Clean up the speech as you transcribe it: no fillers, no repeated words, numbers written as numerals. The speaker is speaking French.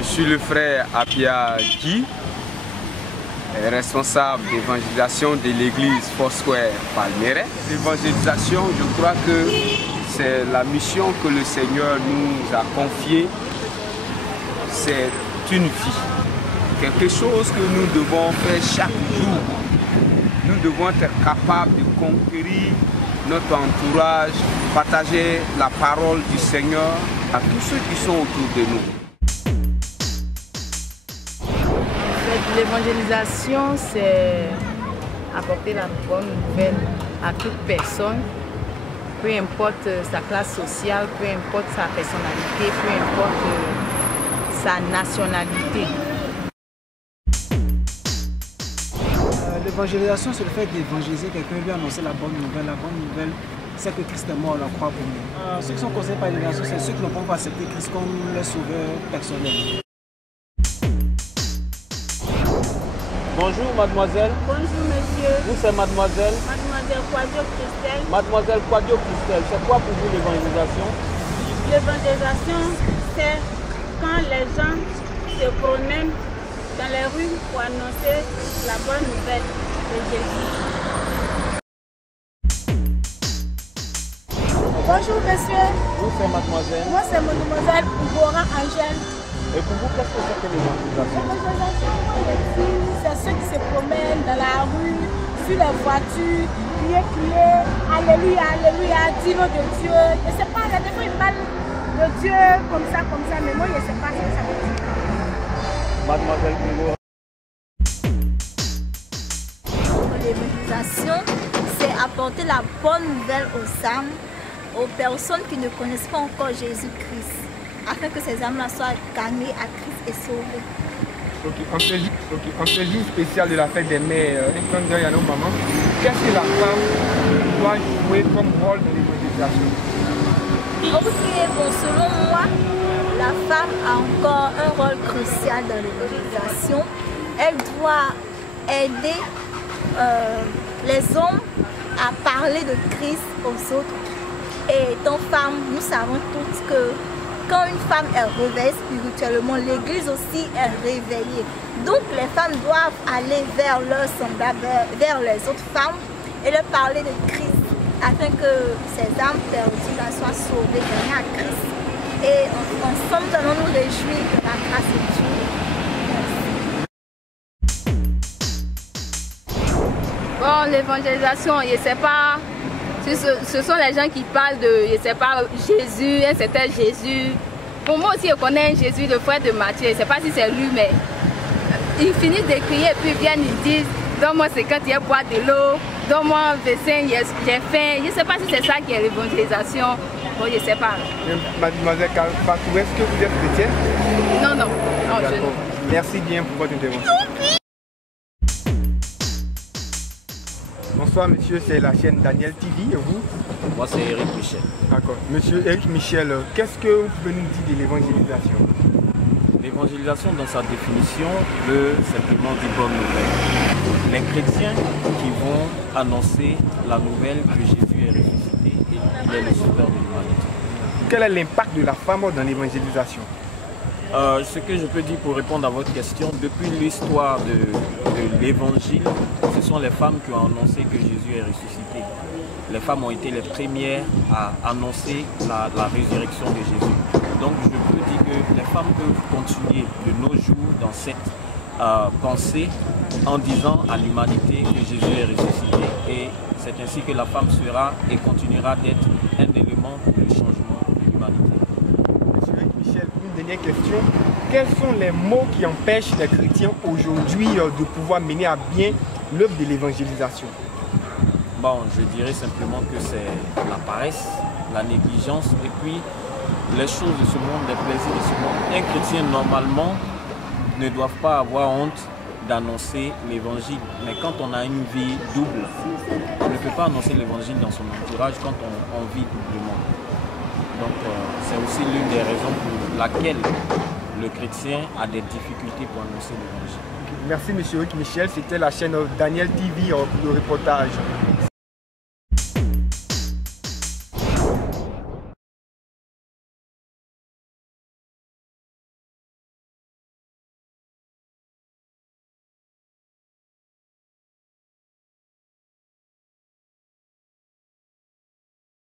Je suis le frère Apia Guy, responsable d'évangélisation de l'église Foursquare Palmeraie. L'évangélisation, je crois que c'est la mission que le Seigneur nous a confiée. C'est une vie, quelque chose que nous devons faire chaque jour. Nous devons être capables de conquérir notre entourage, partager la parole du Seigneur à tous ceux qui sont autour de nous. L'évangélisation, c'est apporter la bonne nouvelle à toute personne, peu importe sa classe sociale, peu importe sa personnalité, peu importe sa nationalité. L'évangélisation, c'est le fait d'évangéliser quelqu'un, lui annoncer la bonne nouvelle. La bonne nouvelle, c'est que Christ est mort à la croix pour nous. Ceux qui sont concernés par l'évangélisation, c'est ceux qui n'ont pas accepté Christ comme leur sauveur personnel. Bonjour mademoiselle. Bonjour monsieur. Vous c'est mademoiselle? Mademoiselle Quadio Christelle. Mademoiselle Quadio Christelle, c'est quoi pour vous l'évangélisation? L'évangélisation, c'est quand les gens se promènent dans les rues pour annoncer la bonne nouvelle de Jésus. Bonjour monsieur. Vous c'est mademoiselle? Moi c'est mademoiselle Ougora Angèle. Et pour vous, qu'est-ce que c'est que l'évangélisation? L'évangélisation, c'est ceux qui se promènent dans la rue, sur les voitures, crier, alléluia, alléluia, dire le nom de Dieu. Je ne sais pas, il y a des fois ils parlent de Dieu comme ça, mais moi je ne sais pas ce que ça veut dire. Mademoiselle Ougora. L'évangélisation, c'est apporter la bonne nouvelle aux âmes, aux personnes qui ne connaissent pas encore Jésus-Christ, afin que ces âmes-là soient gagnées à Christ et sauvées. En ce jour spécial de la fête des mères, un clin d'œil à nos mamans, qu'est-ce que la femme doit jouer comme rôle dans l'évangélisation? Ok, bon, selon moi, la femme a encore un rôle crucial dans l'évangélisation. Elle doit aider les hommes à parler de Christ aux autres. Et étant femme, nous savons toutes que quand une femme est réveillée spirituellement, l'église aussi est réveillée. Donc les femmes doivent aller vers leurs semblables, vers les autres femmes et leur parler de Christ afin que ces âmes perdues soient sauvées, gagnées à Christ. Et ensemble, nous allons nous réjouir de la grâce de Dieu. Bon, l'évangélisation, je ne sais pas. Ce sont les gens qui parlent de, je ne sais pas, Jésus, un certain Jésus. Pour moi aussi, je connais un Jésus, le frère de Matthieu. Je ne sais pas si c'est lui, mais ils finissent de crier et puis viennent, ils disent, donne-moi 50, il y a boire de l'eau, donne-moi 25, j'ai faim. Je ne sais pas si c'est ça qui est l'évangélisation. Bon, je ne sais pas. Mademoiselle Fatou, est-ce que vous êtes chrétienne? Non, non. Merci bien pour votre intervention. Bonsoir monsieur, c'est la chaîne Daniel TV et vous? Moi c'est Eric Michel. D'accord. Monsieur Eric Michel, qu'est-ce que vous pouvez nous dire de l'évangélisation? L'évangélisation dans sa définition veut simplement dire bonne nouvelle. Les chrétiens qui vont annoncer la nouvelle que Jésus est ressuscité et qu'il est le sauveur de l'humanité. Quel est l'impact de la femme dans l'évangélisation? Ce que je peux dire pour répondre à votre question, depuis l'histoire de l'évangile, ce sont les femmes qui ont annoncé que Jésus est ressuscité. Les femmes ont été les premières à annoncer la résurrection de Jésus. Donc je peux dire que les femmes peuvent continuer de nos jours dans cette pensée en disant à l'humanité que Jésus est ressuscité. Et c'est ainsi que la femme sera et continuera d'être un élément pour le changement de l'humanité. Michel, une dernière question. Quels sont les mots qui empêchent les chrétiens aujourd'hui de pouvoir mener à bien l'œuvre de l'évangélisation? Bon, je dirais simplement que c'est la paresse, la négligence et puis les choses de ce monde, les plaisirs de ce monde. Un chrétien, normalement, ne doit pas avoir honte d'annoncer l'évangile. Mais quand on a une vie double, on ne peut pas annoncer l'évangile dans son entourage quand on vit doublement. Donc c'est aussi l'une des raisons pour laquelle le chrétien a des difficultés pour annoncer l'évangile. Merci monsieur Eric Michel, c'était la chaîne Daniel TV pour le reportage.